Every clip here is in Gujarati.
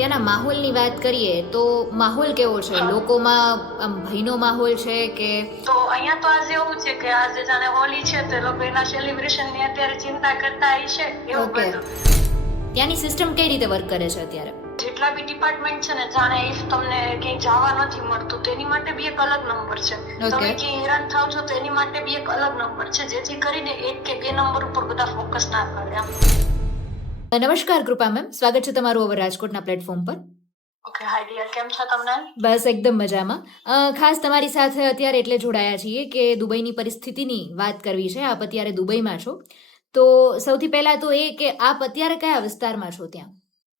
ત્યાંના માહોલની વાત કરીએ તો માહોલ કેવો છે? લોકોમાં આમ ભયનો માહોલ છે કે? તો અહીંયા તો આજે એવું છે કે આજે જાણે હોલી છે તો લોકો એના સેલિબ્રેશન ની અત્યારે ચિંતા કરતા છે એવું ઓકે. બધું. ત્યાંની સિસ્ટમ કઈ રીતે વર્ક કરે છે અત્યારે? જેટલા બી ડિપાર્ટમેન્ટ છે ને જાણે ઇફ તમને ક્યાંય જવા નથી મળતું તેની માટે બી એક અલગ નંબર છે. તમે ક્યાંય હેરાન થાવ છો તો એની માટે બી એક અલગ નંબર છે, જેથી કરીને એક કે બે નંબર ઉપર બધા ફોકસ ના કરે. નમસ્કાર કૃપા મેમ, સ્વાગત છે તમારું ઓવર રાજકોટના પ્લેટફોર્મ પર. ઓકે, હાય ડિયર, કેમ છો તમને? બસ એકદમ મજામાં. ખાસ તમારી સાથે અત્યારે એટલે જોડાયા છીએ કે દુબઈની પરિસ્થિતિની વાત કરવી છે. આપ અત્યારે દુબઈમાં છો, તો સૌથી પહેલા તો એ કે આપ અત્યારે કયા વિસ્તારમાં છો ત્યાં?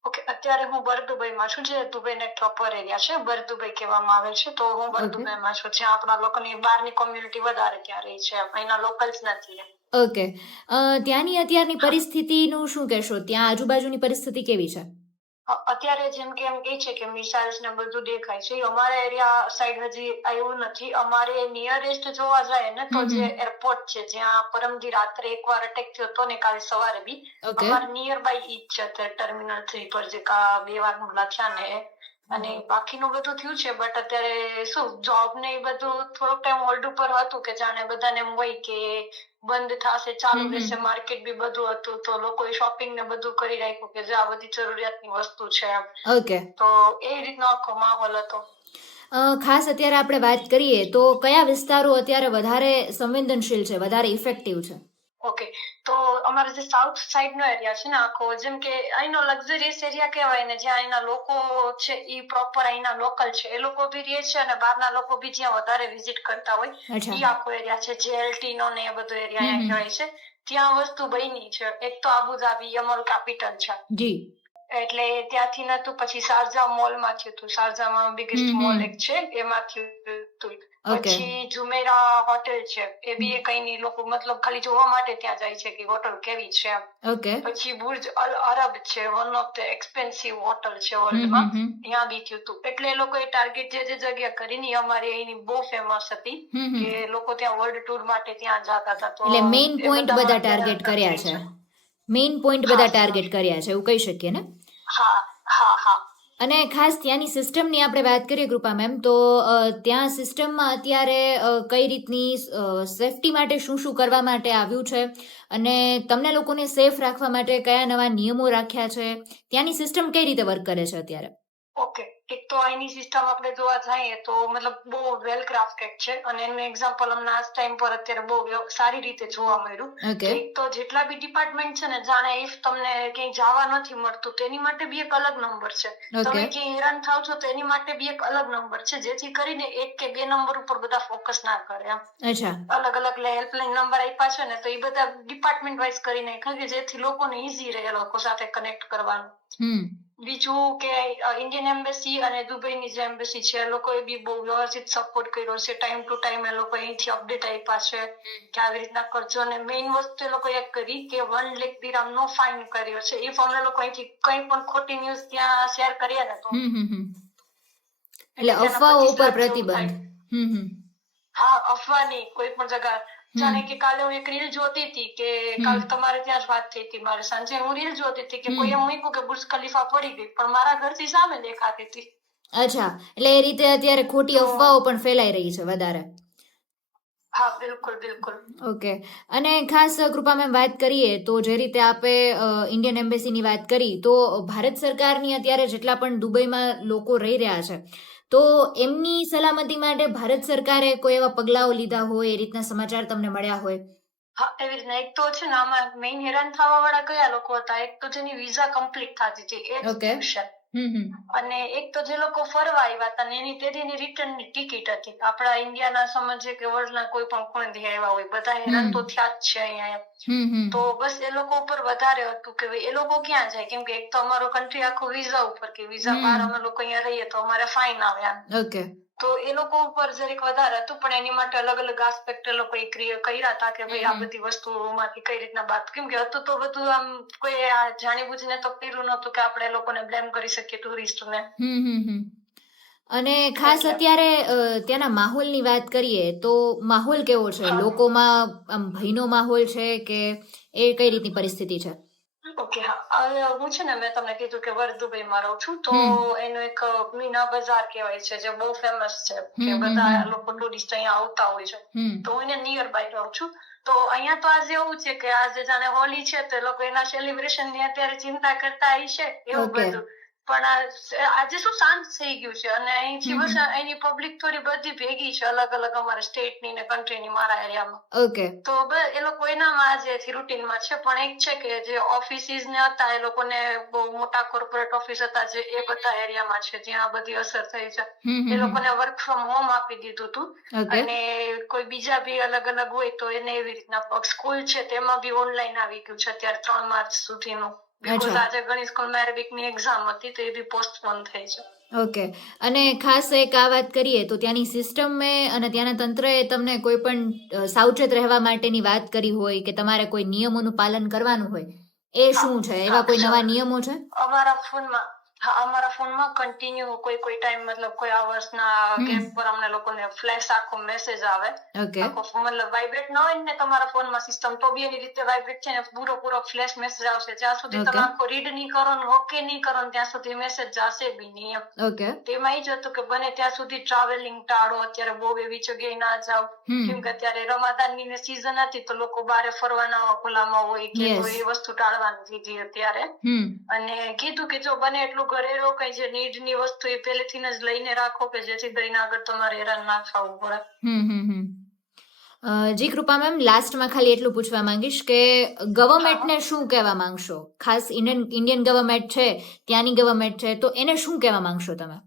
ઓકે, અત્યારે હું બર દુબઈમાં છું, જે દુબઈનો એક પ્રોપર એરિયા છે, બર દુબઈ કહેવામાં આવે છે. તો હું બર દુબઈમાં છું, જ્યાં આપણા લોકોની બહારની કોમ્યુનિટી વધારે ત્યાં રહી છે, અહીંના લોકલ્સ નથી. ઓકે, ત્યાંની અત્યારની પરિસ્થિતિનું શું કહેશો? ત્યાં આજુબાજુની પરિસ્થિતિ કેવી છે? અત્યારે જેમ કે એમ કહે છે કે મિસાઇલ્સ ને બધું દેખાય છે, અમારા એરિયા સાઈડ હજી આવ્યું નથી. અમારે નિયરેસ્ટ જોવા જાય ને તો જે એરપોર્ટ છે, જ્યાં પરમદી રાત્રે એકવાર અટેક થયો હતો ને કાલે સવારે બી, અમારે નિયર બાય ઈ જ છે અત્યારે ટર્મિનલ 3 પર જે 2 વાર હુમલા થયા ને, અને બાકીનું બધું થયું છે. બટ અત્યારે શું જોબ ને એ બધું થોડોક ટાઈમ હોલ્ડ ઉપર હતું કે જાણે બધાને એમ હોય કે બંધ થશે, ચાલુ રહેશે, માર્કેટ બી બધું હતું, તો લોકોએ શોપિંગ ને બધું કરી રાખ્યું કે જે આ બધી જરૂરિયાતની વસ્તુ છે. ઓકે, તો એ રીતનો આખો માહોલ હતો. ખાસ અત્યારે આપણે વાત કરીએ તો કયા વિસ્તારો અત્યારે વધારે સંવેદનશીલ છે, વધારે ઇફેક્ટિવ છે? ઓકે, તો અમારે જે સાઉથ સાઈડ નો એરિયા છે ને આખો, જેમ કે અહીંનો લક્ઝરિયસ એરિયા કહેવાય ને, જ્યાં અહીંના લોકો છે એ પ્રોપર અહીંના લોકલ છે, એ લોકો બી રહે છે અને બહારના લોકો બી જ્યાં વધારે વિઝિટ કરતા હોય એ આખો એરિયા છે. જેએલટી નો ને એ બધો એરિયા અહીંયા કહેવાય છે. ત્યાં વસ્તુ બની છે. એક તો આબુધાબી અમારું કેપિટલ છે, જી, એટલે ત્યાંથી નતું. પછી શારજા મોલ માં થયું હતું, શારજામાં બિગેસ્ટ મોલ એક છે એમાં થયું હતું. પછી જુમેરા હોટેલ છે, એ બી એ કઈ નહીં, લોકો મતલબ ખાલી જોવા માટે ત્યાં જાય છે કે હોટલ કેવી છે. ઓકે, પછી બુર્જ અલ અરબ છે, one of the expensive hotel છે વર્લ્ડમાં, ત્યાં બી થયું હતું. એટલે એ લોકોએ ટાર્ગેટ જે જગ્યા કરીને અમારી અહીંની બહુ ફેમસ હતી કે લોકો ત્યાં વર્લ્ડ ટૂર માટે ત્યાં જતા હતા. તો એટલે મેઇન પોઈન્ટ બધા ટાર્ગેટ કર્યા છે. મેઇન પોઈન્ટ બધા ટાર્ગેટ કર્યા છે એવું કહી શકીએ ને? હા હા હા. અને ખાસ ત્યાંની સિસ્ટમની આપણે વાત કરીએ કૃપા મેમ, તો ત્યાં સિસ્ટમમાં અત્યારે કઈ રીતની સેફટી માટે શું શું કરવા માટે આવ્યું છે, અને તમને લોકોને સેફ રાખવા માટે કયા નવા નિયમો રાખ્યા છે? ત્યાંની સિસ્ટમ કઈ રીતે વર્ક કરે છે અત્યારે? ઓકે, એક તો અહીંની સિસ્ટમ આપણે જોવા જઈએ તો મતલબ બહુ વેલ ક્રાફ્ટેડ છે, અને એનું એક્ઝામ્પલ અમને આ ટાઈમ પર અત્યારે બહુ સારી રીતે જોવા મળ્યું. એક તો જેટલા બી ડિપાર્ટમેન્ટ છે ને, જાણે ઇફ તમને ક્યાંય જવા નથી મળતું તેની માટે બી એક અલગ નંબર છે. તમે ક્યાંય હેરાન થાવ છો તો એની માટે બી એક અલગ નંબર છે, જેથી કરીને એક કે બે નંબર ઉપર બધા ફોકસ ના કરે. અલગ અલગ હેલ્પલાઇન નંબર આપ્યા છે ને, તો એ બધા ડિપાર્ટમેન્ટ વાઇઝ કરી નાખ્યા કે જેથી લોકોને ઈઝી રહે લોકો સાથે કનેક્ટ કરવાનું. બીજું કે ઇન્ડિયન એમ્બેસી અને દુબઈની જે એમ્બેસી છે, એ લોકોએ બી બહુ વ્યવસ્થિત સપોર્ટ કર્યો છે. ટાઈમ ટુ ટાઈમ એ લોકો અહીંથી અપડેટ આપ્યા છે કે આવી રીતના કરજો. અને મેઇન વસ્તુ એ લોકો એક કરી કે 1 લાખ દિરહામ નો ફાઇન કર્યો છે. ઇફ અમે લોકો અહીંથી કઈ પણ ખોટી ન્યૂઝ ત્યાં શેર કરીએ ને તો એટલે અફવાઓ ઉપર પ્રતિબંધ. હા, અફવા નહીં, કોઈ પણ જગ્યા. જાણે કે કાલે હું એક રીલ જોતી હતી કે કાલે તમારે ત્યાં જ વાત થઈ હતી, મારે સાંજે હું રીલ જોતી હતી કે કોઈ એમ મૂક્યું કે બુર્જ ખલીફા પડી ગઈ, પણ મારા ઘરથી સામે દેખાતી હતી. અચ્છા, એટલે એ રીતે અત્યારે ખોટી અફવાઓ પણ ફેલાઈ રહી છે વધારે. હા, બિલકુલ બિલકુલ. ઓકે, અને ખાસ કૃપા મેમ વાત કરીએ તો જે રીતે આપે ઇન્ડિયન એમ્બેસીની વાત કરી, તો ભારત સરકારની અત્યારે જેટલા પણ દુબઈમાં લોકો રહી રહ્યા છે, તો એમની સલામતી માટે ભારત સરકારે કોઈ એવા પગલાઓ લીધા હોય એ રીતના સમાચાર તમને મળ્યા હોય? હા, એવી રીતના એક તો છે ને, આમાં મેઇન હેરાન થવા વાળા કયા લોકો હતા? એક તો જેની વિઝા કમ્પ્લીટ થતી હતી એ જ દિવસે, અને એક તો જે લોકો ફરવા આવ્યા હતા ને એની તેની રિટર્ન ની ટિકિટ હતી. આપણા ઇન્ડિયાના સમજે કે વર્લ્ડના કોઈ પણ ખૂણેથી આવ્યા હોય, બધા હેરાન તો થયા જ છે અહીંયા. તો બસ એ લોકો ઉપર વધારે હતું કે ભાઈ એ લોકો ક્યાં જાય, કેમ કે એક તો અમારો કન્ટ્રી આખો વિઝા ઉપર કે વિઝા બહાર અમે લોકો અહીંયા રહીએ તો અમારે ફાઇન આવે. ઓકે, તો એ લોકો ઉપર જરીક વધારે હતું, પણ એની માટે અલગ અલગ આસ્પેક્ટ એ લોકો કર્યા હતા કે ભાઈ આ બધી વસ્તુઓમાંથી કઈ રીતના બાદ, કેમ કે હતું તો બધું આમ કોઈ જાણી બુજીને તો કર્યું નતું કે આપણે એ લોકોને બ્લેમ કરી શકીએ ટુરિસ્ટને. અને ખાસ અત્યારે ત્યાંના માહોલની વાત કરીએ તો માહોલ કેવો છે? લોકોમાં આમ ભયનો માહોલ છે કે એ કઈ રીતની પરિસ્થિતિ છે? ઓકે, હા. હવે હું છે ને, મેં તમને કીધું કે વર્ક દુબઈમાં રહું છું, તો એનું એક મીના બજાર કહેવાય છે, જે બહુ ફેમસ છે, કે બધા લોકો ટુરિસ્ટ અહીંયા આવતા હોય છે. તો હું એને નિયર બાય રહું છું. તો અહીંયા તો આજે એવું છે કે આજે જાણે હોલી છે, તો લોકો એના સેલિબ્રેશન ની અત્યારે ચિંતા કરતા હશે, એવું બધું. પણ આજે શું શાંત થઈ ગયું છે, અને અહીંથી બસ અહીંની પબ્લિક થોડી બધી ભેગી છે, અલગ અલગ અમારા સ્ટેટ ની ને કન્ટ્રી ની, મારા એરિયામાં. ઓકે. તો એ લોકો એનામાં આજે રૂટીનમાં છે. પણ એક છે કે જે ઓફિસીસ ને હતા, એ લોકોને બહુ મોટા કોર્પોરેટ ઓફિસ હતા, જે એ બધા એરિયામાં છે જ્યાં બધી અસર થઈ છે, એ લોકોને વર્ક ફ્રોમ હોમ આપી દીધું હતું. અને કોઈ બીજા બી અલગ અલગ હોય તો એને એવી રીતના, સ્કૂલ છે તેમાં બી ઓનલાઈન આવી ગયું છે અત્યારે 3 માર્ચ સુધીનું. બીકોઝ આજે ઘણી સ્કૂલમાં એરેબિકની એક્ઝામ હતી, તો એ બી પોસ્ટપોન થઈ છે. ઓકે. અને ખાસ એક આ વાત કરીએ તો ત્યાંની સિસ્ટમે અને ત્યાંના તંત્રએ તમને કોઈ પણ સાવચેત રહેવા માટેની વાત કરી હોય કે તમારે કોઈ નિયમોનું પાલન કરવાનું હોય, એ શું છે? એવા કોઈ નવા નિયમો છે? અમારા ફોનમાં કન્ટિન્યુ કોઈ ટાઈમ, મતલબ કોઈ આવર્સના ગેપ પર અમને લોકોને ફ્લેશ આખો મેસેજ આવે. આખો મતલબ વાઇબ્રેટ ન હોય ને તમારા ફોનમાં સિસ્ટમ, તો બી એની રીતે વાઇબ્રેટ છે ને પૂરો ફ્લેશ મેસેજ આવશે. જ્યાં સુધી તમે આખો રીડ નહીં કરો ને ઓકે નહીં કરો ને ત્યાં સુધી મેસેજ જશે બી નહીં. તેમાં એ જ હતું કે બને ત્યાં સુધી ટ્રાવેલિંગ ટાળો, અત્યારે બહુ એવી જગ્યાએ ના જાવ, કેમ કે અત્યારે રમાદાનની સીઝન હતી, તો લોકો બહાર ફરવાના ખુલ્લામાં હોય, કે તો એ વસ્તુ ટાળવાની કીધી અત્યારે. અને કીધું કે જો બને એટલું ઘરે રહો, કઈ જે નીડ ની વસ્તુ એ પહેલેથી જ લઈને રાખો, કે જેથી કરીને આગળ તમારે હેરાન ના થવું પડે. જી કૃપા મેમ, લાસ્ટમાં ખાલી એટલું પૂછવા માંગીશ કે ગવર્મેન્ટને શું કહેવા માંગશો? ખાસ ઇન્ડિયન ગવર્મેન્ટ છે, ત્યાંની ગવર્મેન્ટ છે, તો એને શું કહેવા માંગશો તમે?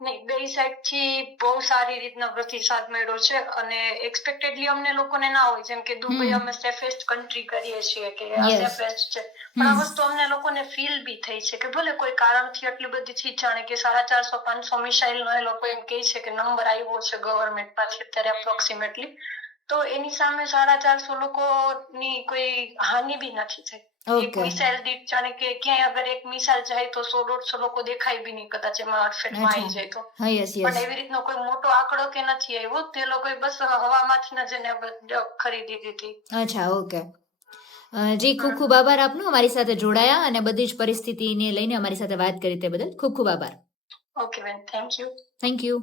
નહીં, બે સાઈડ થી બહુ સારી રીતના પ્રતિસાદ મળ્યો છે, અને એક્સપેક્ટેડલી અમને લોકોને ના હોય, જેમ કે દુબઈ અમે સેફેસ્ટ કન્ટ્રી કરીએ છીએ કે આ સેફેસ્ટ છે, પણ આ વસ્તુ અમને લોકોને ફીલ બી થઈ છે કે ભલે કોઈ કારણથી આટલી બધી થી જાણે કે 450-500 મિસાઇલ નો એ લોકો એમ કહે છે કે નંબર આવ્યો છે ગવર્મેન્ટ પાસે અત્યારે એપ્રોક્સિમેટલી, તો એની સામે 450 લોકોની કોઈ હાનિ બી નથી થઈ. એક મિસાઇલ દીઠ જાણે કે ક્યાંય અગર એક મિસાઇલ જાય તો 100-150 લોકો દેખાય બી નહીં કદાચ એમાં અડફેટમાં આવી જાય તો. પણ એવી રીતનો કોઈ મોટો આંકડો કે નથી આવ્યો, તે લોકોએ બસ હવામાંથી જ એને ખરીદી દીધી. અચ્છા, ઓકે. જી, ખૂબ ખૂબ આભાર આપનો અમારી સાથે જોડાયા અને બધી જ પરિસ્થિતિને લઈને અમારી સાથે વાત કરી તે બદલ ખૂબ ખૂબ આભાર. ઓકે બેન, થેન્ક યુ. Thank you.